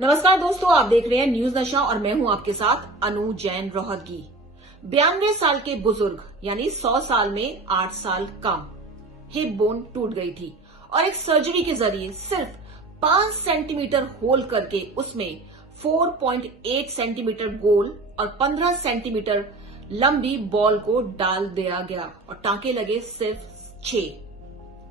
नमस्कार दोस्तों, आप देख रहे हैं न्यूज नशा और मैं हूं आपके साथ अनु जैन रोहतगी। 92 साल के बुजुर्ग यानी 100 साल में 8 साल कम, हिप बोन टूट गई थी और एक सर्जरी के जरिए सिर्फ 5 सेंटीमीटर होल करके उसमें 4.8 सेंटीमीटर गोल और 15 सेंटीमीटर लंबी बॉल को डाल दिया गया और टांके लगे सिर्फ 6।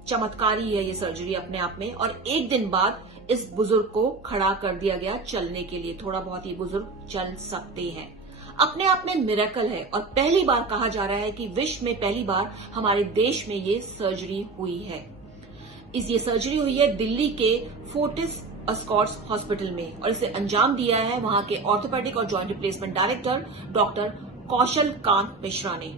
चमत्कारी है ये सर्जरी अपने आप में। और एक दिन बाद इस बुजुर्ग को खड़ा कर दिया गया चलने के लिए। थोड़ा बहुत ये बुजुर्ग चल सकते हैं, अपने आप में मिरेकल है। और पहली बार कहा जा रहा है कि विश्व में पहली बार हमारे देश में ये सर्जरी हुई है। ये सर्जरी हुई है दिल्ली के फोर्टिस अस्कॉट्स हॉस्पिटल में और इसे अंजाम दिया है वहां के ऑर्थोपेडिक और जॉइंट रिप्लेसमेंट डायरेक्टर डॉक्टर कौशल कांत मिश्रा ने।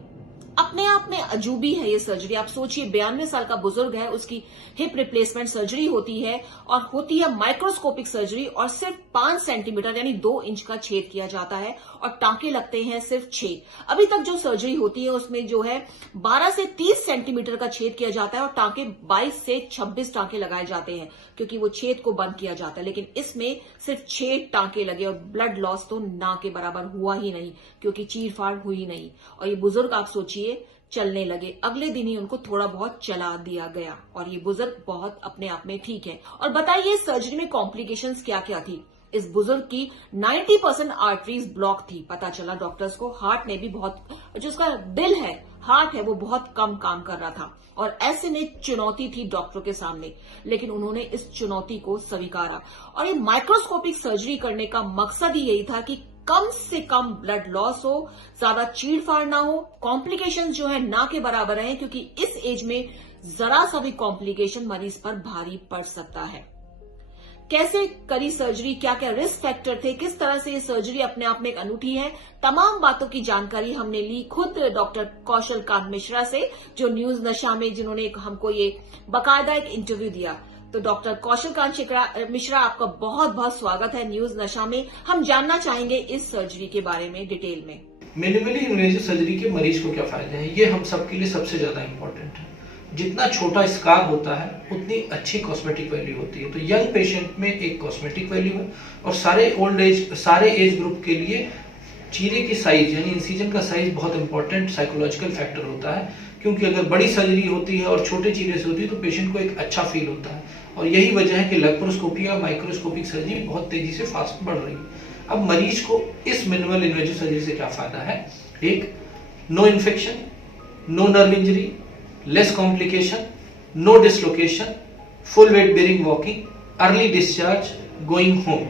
अपने आप में अजूबी है ये सर्जरी। आप सोचिए, 92 साल का बुजुर्ग है, उसकी हिप रिप्लेसमेंट सर्जरी होती है और होती है माइक्रोस्कोपिक सर्जरी और सिर्फ 5 सेंटीमीटर यानी 2 इंच का छेद किया जाता है और टांके लगते हैं सिर्फ 6। अभी तक जो सर्जरी होती है उसमें जो है 12 से 30 सेंटीमीटर का छेद किया जाता है और टांके 22 से 26 टांके लगाए जाते हैं क्योंकि वो छेद को बंद किया जाता है। लेकिन इसमें सिर्फ 6 टांके लगे और ब्लड लॉस तो ना के बराबर हुआ ही नहीं क्योंकि चीरफाड़ हुई नहीं। और ये बुजुर्ग आप सोचिए चलने लगे, अगले दिन ही उनको थोड़ा बहुत चला दिया गया और ये बुजुर्ग बहुत अपने आप में ठीक है। और बताइए सर्जरी में कॉम्प्लिकेशंस क्या क्या थी। इस बुजुर्ग की 90% आर्टरीज ब्लॉक थी। पता चला डॉक्टर्स को हार्ट ने भी बहुत, जो उसका दिल है, हार्ट है, वो बहुत कम काम कर रहा था और ऐसे में चुनौती थी डॉक्टरों के सामने। लेकिन उन्होंने इस चुनौती को स्वीकारा और ये माइक्रोस्कोपिक सर्जरी करने का मकसद ही यही था कि कम से कम ब्लड लॉस हो, ज्यादा चीड़फाड़ ना हो, कॉम्प्लिकेशन जो है ना के बराबर है क्योंकि इस एज में जरा सा भी कॉम्प्लिकेशन मरीज पर भारी पड़ सकता है। कैसे करी सर्जरी, क्या क्या रिस्क फैक्टर थे, किस तरह से ये सर्जरी अपने आप में एक अनूठी है, तमाम बातों की जानकारी हमने ली खुद डॉक्टर कौशल कांत मिश्रा से, जो न्यूज नशा में जिन्होंने हमको ये बाकायदा एक इंटरव्यू दिया। तो डॉक्टर कौशल कांत मिश्रा, आपका बहुत बहुत स्वागत है न्यूज नशा में। हम जानना चाहेंगे इस सर्जरी के बारे में डिटेल में। मिनिमली इन्वेजिव सर्जरी के मरीज को क्या फायदे हैं, ये हम सबके लिए सबसे ज्यादा इंपॉर्टेंट है। जितना छोटा स्कार होता है उतनी अच्छी कॉस्मेटिक वैल्यू होती है। तो यंग पेशेंट में एक कॉस्मेटिक वैल्यू है और सारे एज ग्रुप के लिए चीरे की साइज यानी इंसिजन का साइज बहुत इंपॉर्टेंट साइकोलॉजिकल फैक्टर होता है। क्योंकि अगर बड़ी सर्जरी होती है और छोटे चीरे से होती है तो पेशेंट को एक अच्छा फील होता है और यही वजह है कि लैप्रोस्कोपी या माइक्रोस्कोपिक सर्जरी बहुत तेजी से फास्ट बढ़ रही है। अब मरीज को इस मिनिमल इन्वेजिव सर्जरी से क्या फायदा है? एक, no infection, no nerve injury, less complication, no dislocation, full weight bearing walking, early discharge, going home.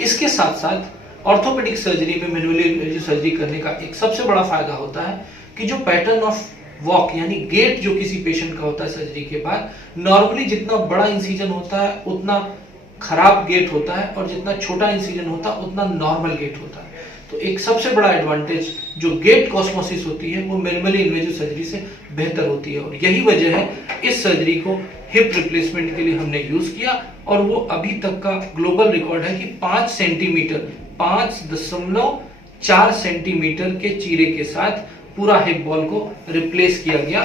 इसके साथ साथ ऑर्थोपेडिक सर्जरी में मिनिमल इन्वेजिव सर्जरी करने का एक सबसे बड़ा फायदा होता है कि जो पैटर्न ऑफ वॉक यानी गेट जो किसी पेशेंट का होता है सर्जरी के बाद, नॉर्मली जितना बड़ा इंसिजन होता है उतना खराब गेट होता है और जितना छोटा इंसिजन होता है उतना नॉर्मल गेट होता है। तो एक सबसे बड़ा एडवांटेज जो गेट कॉस्मोसिस होती है वो मिनिमली इन्वेजिव सर्जरी से बेहतर होती है और यही वजह है इस सर्जरी को हिप रिप्लेसमेंट के लिए हमने यूज किया और वो अभी तक का ग्लोबल रिकॉर्ड है कि 5 सेंटीमीटर 5.4 सेंटीमीटर के चीरे के साथ पूरा हिप बॉल को रिप्लेस किया गया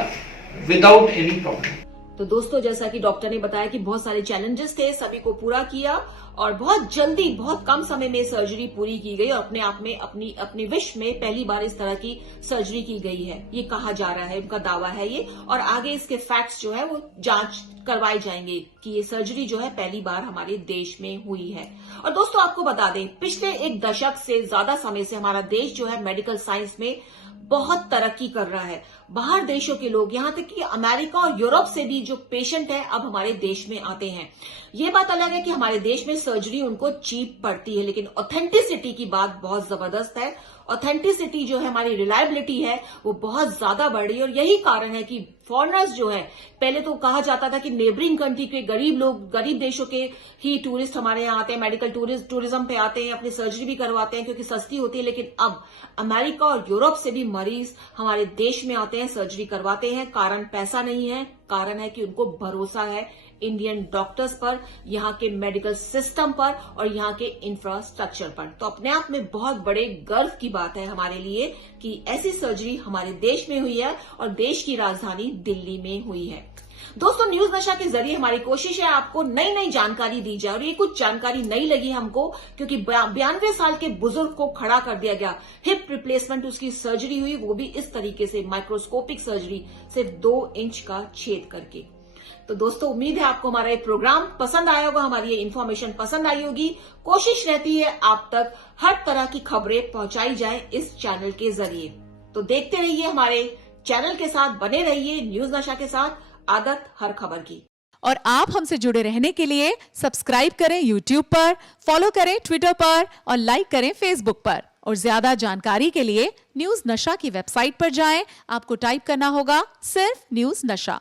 विदाउट एनी प्रॉब्लम। तो दोस्तों, जैसा कि डॉक्टर ने बताया कि बहुत सारे चैलेंजेस थे, सभी को पूरा किया और बहुत जल्दी, बहुत कम समय में सर्जरी पूरी की गई और अपने आप में अपनी विश्व में पहली बार इस तरह की सर्जरी की गई है, ये कहा जा रहा है, उनका दावा है ये। और आगे इसके फैक्ट्स जो है वो जांच करवाए जाएंगे कि ये सर्जरी जो है पहली बार हमारे देश में हुई है। और दोस्तों, आपको बता दें, पिछले एक दशक से ज्यादा समय से हमारा देश जो है मेडिकल साइंस में बहुत तरक्की कर रहा है। बाहर देशों के लोग, यहां तक कि अमेरिका और यूरोप से भी जो पेशेंट है अब हमारे देश में आते हैं। ये बात अलग है कि हमारे देश में सर्जरी उनको चीप पड़ती है, लेकिन ऑथेंटिसिटी की बात बहुत जबरदस्त है। ऑथेंटिसिटी जो है, हमारी रिलायबिलिटी है, वो बहुत ज्यादा बढ़ रही है और यही कारण है कि फॉरेनर्स जो है, पहले तो कहा जाता था कि नेबरिंग कंट्री के गरीब लोग, गरीब देशों के ही टूरिस्ट हमारे यहाँ आते हैं, मेडिकल टूरिज्म पे आते हैं, अपनी सर्जरी भी करवाते हैं क्योंकि सस्ती होती है। लेकिन अब अमेरिका और यूरोप से भी मरीज हमारे देश में आते हैं, सर्जरी करवाते हैं। कारण पैसा नहीं है, कारण है कि उनको भरोसा है इंडियन डॉक्टर्स पर, यहाँ के मेडिकल सिस्टम पर और यहाँ के इंफ्रास्ट्रक्चर पर। तो अपने आप में बहुत बड़े गर्व की बात है हमारे लिए कि ऐसी सर्जरी हमारे देश में हुई है और देश की राजधानी दिल्ली में हुई है। दोस्तों, न्यूज नशा के जरिए हमारी कोशिश है आपको नई नई जानकारी दी जाए, और ये कुछ जानकारी नई लगी हमको क्योंकि 92 साल के बुजुर्ग को खड़ा कर दिया गया। हिप रिप्लेसमेंट, उसकी सर्जरी हुई, वो भी इस तरीके से, माइक्रोस्कोपिक सर्जरी, सिर्फ 2 इंच का छेद करके। तो दोस्तों, उम्मीद है आपको हमारा ये प्रोग्राम पसंद आया होगा, हमारी ये इन्फॉर्मेशन पसंद आई होगी। कोशिश रहती है आप तक हर तरह की खबरें पहुंचाई जाए इस चैनल के जरिए। तो देखते रहिए, हमारे चैनल के साथ बने रहिए, न्यूज नशा के साथ, आदत हर खबर की। और आप हमसे जुड़े रहने के लिए सब्सक्राइब करें YouTube पर, फॉलो करें Twitter पर और लाइक करें Facebook पर। और ज्यादा जानकारी के लिए न्यूज नशा की वेबसाइट पर जाएं। आपको टाइप करना होगा सिर्फ न्यूज नशा।